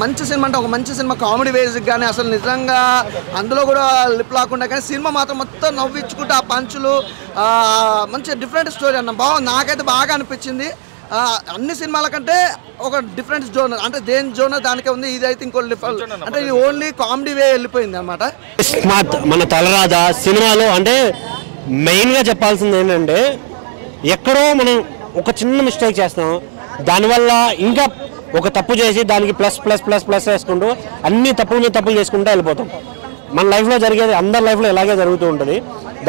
మంచి సినిమా అంటే ఒక మంచి సినిమా కామెడీ బేసిక్ కానీ అసలు నిజంగా అందులో కూడా లిప్ లాకుండా కానీ సినిమా మాత్రం మొత్తం నవ్వించుకుంటే ఆ పంచులు మంచి డిఫరెంట్ స్టోరీ అన్న బాగుంది. నాకైతే బాగా అనిపించింది. అన్ని సినిమాల కంటే ఒక డిఫరెంట్ జోనర్ అంటే దేని జోనర్ దానికే ఉంది. ఇది అయితే ఇంకో డిఫరెంట్ అంటే ఇది ఓన్లీ కామెడీ వే వెళ్ళిపోయింది అనమాట. మన తలరాజా సినిమాలో అంటే మెయిన్గా చెప్పాల్సింది ఏంటంటే ఎక్కడో మనం ఒక చిన్న మిస్టేక్ చేస్తాం, దానివల్ల ఇంకా ఒక తప్పు చేసి దానికి ప్లస్ ప్లస్ ప్లస్ ప్లస్ వేసుకుంటూ అన్ని తప్పులు చేసుకుంటూ వెళ్ళిపోతాం. మన లైఫ్లో జరిగేది అందరి లైఫ్లో ఇలాగే జరుగుతూ ఉంటుంది.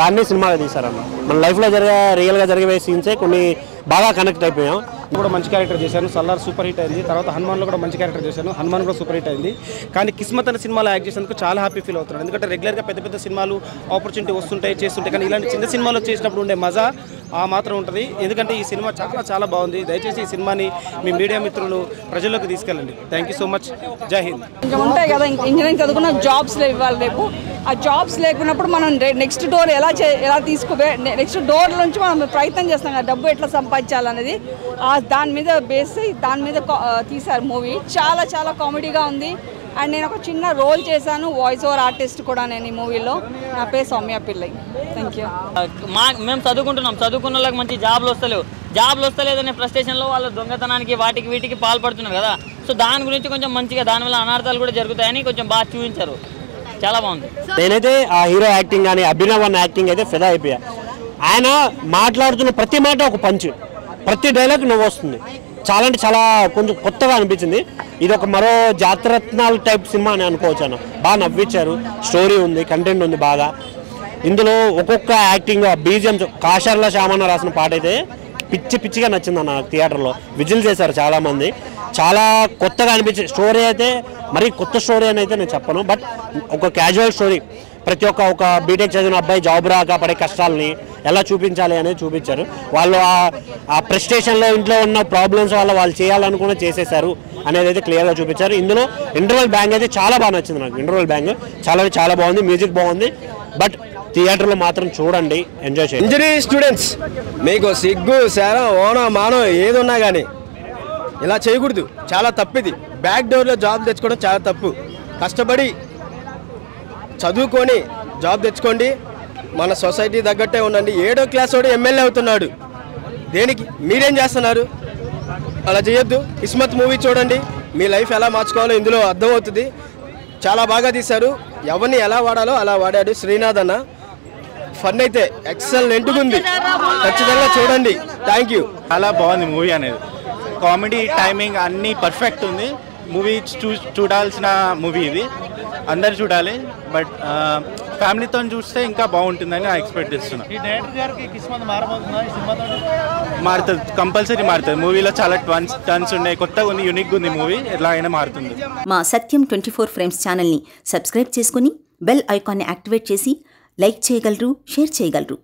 దాన్ని సినిమాగా తీశారన్న. మన లైఫ్లో రియల్గా జరిగే సీన్సే కొన్ని బాగా కనెక్ట్ అయిపోయాం. కూడా మంచి క్యారెక్టర్ చేశాను. సల్లార్ సూపర్ హిట్ అయింది. తర్వాత హనుమాన్లో కూడా మంచి క్యారెక్టర్ చేశాను. హనుమాన్ కూడా సూపర్ హిట్ అయింది. కానీ కిస్మత్ అనే సినిమాలో యాక్ట్ చేసినందుకు చాలా హ్యాపీ ఫీల్ అవుతున్నాను. ఎందుకంటే రెగ్యులర్గా పెద్ద సినిమాలు ఆపర్చునిటీ వస్తుంటాయి చేస్తుంటాయి, కానీ ఇలాంటి చిన్న సినిమాలో చేసినప్పుడు ఉండే మజా మాత్రం ఉంటుంది. ఎందుకంటే ఈ సినిమా చాలా బాగుంది. దయచేసి ఈ సినిమాని మీ మీడియా మిత్రులు ప్రజల్లోకి తీసుకెళ్ళండి. Thank you so much. జై హింద్. కొంచెం ఉంటాయి కదా, ఇంజనీరింగ్ చదువుకున్న జాబ్స్ ఇవ్వాలి రేపు. ఆ జాబ్స్ లేకున్నప్పుడు మనం నెక్స్ట్ డోర్ ఎలా నెక్స్ట్ డోర్ నుంచి మనం ప్రయత్నం చేస్తాం కదా, డబ్బు ఎట్లా సంపాదించాలనేది దాని మీద దాని మీద తీశారు మూవీ. చాలా కామెడీగా ఉంది. అండ్ నేను ఒక చిన్న రోల్ చేశాను, వాయిస్ ఓవర్ ఆర్టిస్ట్ కూడా నేను ఈ మూవీలో. నా పేరు సౌమ్య పిల్లై. Thank you. మేము చదువుకున్న వాళ్ళకి మంచి జాబ్లు వస్తలేదనే ఫ్రస్ట్రేషన్లో వాళ్ళు దొంగతనానికి వీటికి పాల్పడుతున్నారు కదా. సో దాని గురించి కొంచెం మంచిగా దానివల్ల అనర్థాలు కూడా జరుగుతాయని కొంచెం బాగా చూపించారు. చాలా బాగుంది. నేనైతే ఆ హీరో యాక్టింగ్ కానీ అభినవ్ అన్న యాక్టింగ్ అయితే ఫిదా అయిపోయా. ఆయన మాట్లాడుతున్న ప్రతి మాట ఒక పంచ్, ప్రతి డైలాగ్ నవ్వు వస్తుంది. చాలా అంటే చాలా కొంచెం కొత్తగా అనిపించింది. ఇది ఒక మరో జాతరత్నాలు టైప్ సినిమా అని అనుకోవచ్చు అన్న. బాగా నవ్వించారు, స్టోరీ ఉంది, కంటెంట్ ఉంది బాగా. ఇందులో ఒక్కొక్క యాక్టింగ్ బీజిఎం కాషర్ల శ్యామన్న రాసిన పాట అయితే పిచ్చిగా నచ్చిందన్న. థియేటర్లో విజిల్ చేశారు చాలామంది. చాలా కొత్తగా అనిపించింది. స్టోరీ అయితే మరీ కొత్త స్టోరీ అని అయితే నేను చెప్పను, బట్ ఒక క్యాజువల్ స్టోరీ. ప్రతి ఒక బీటెక్ చదివిన అబ్బాయి జాబ్ రాక పడే కష్టాలని ఎలా చూపించాలి అనేది చూపించారు. వాళ్ళు ఆ ప్రెస్టేషన్లో ఇంట్లో ఉన్న ప్రాబ్లమ్స్ వల్ల వాళ్ళు చేయాలనుకున్న చేసేసారు అనేది అయితే క్లియర్గా చూపించారు. ఇందులో ఇంటర్వెల్ బ్యాంగ్ అయితే చాలా బాగా నచ్చింది నాకు. ఇంటర్వెల్ బ్యాంగ్ చాలా బాగుంది, మ్యూజిక్ బాగుంది. బట్ థియేటర్లో మాత్రం చూడండి, ఎంజాయ్ చేయండి. ఇంజనీరింగ్ స్టూడెంట్స్, మీకు సిగ్గు శరం ఓనం మానం ఏది ఉన్నా కానీ ఇలా చేయకూడదు. చాలా తప్పిది. బ్యాక్ డోర్లో జాబ్ తెచ్చుకోవడం చాలా తప్పు. కష్టపడి చదువుకొని జాబ్ తెచ్చుకోండి. మన సొసైటీ తగ్గట్టే ఉండండి. 7వ క్లాస్ వాడు ఎమ్మెల్యే అవుతున్నాడు. దేనికి? మీరేం చేస్తున్నారు? అలా చేయొద్దు. కిస్మత్ మూవీ చూడండి, మీ లైఫ్ ఎలా మార్చుకోవాలో ఇందులో అర్థమవుతుంది. చాలా బాగా తీశారు. ఎవరిని ఎలా వాడాలో అలా వాడాడు శ్రీనాథ్ అన్న. ఫన్ అయితే ఎక్సలెంట్గా ఉంది. ఖచ్చితంగా చూడండి. Thank you. చాలా బాగుంది మూవీ అనేది. కామెడీ టైమింగ్ అన్నీ పర్ఫెక్ట్ ఉంది. మూవీ చూడాల్సిన మూవీ ఇది, అందరు చూడాలి. బట్ ఫ్యామిలీతో చూస్తే ఇంకా బాగుంటుందని నేను ఎక్స్పెక్ట్ చేస్తున్నాను. మారుతుంది, కంపల్సరీ మారుతుంది. మూవీలో చాలా టర్న్స్ ఉన్నాయి, కొత్తగా ఉంది, యూనిక్గా ఉంది మూవీ. ఎట్లా అయినా మారుతుంది. మా సత్యం 24 ఫ్రేమ్స్ ఛానల్ని సబ్స్క్రైబ్ చేసుకుని బెల్ ఐకాన్ని యాక్టివేట్ చేసి లైక్ చేయగలరు, షేర్ చేయగలరు.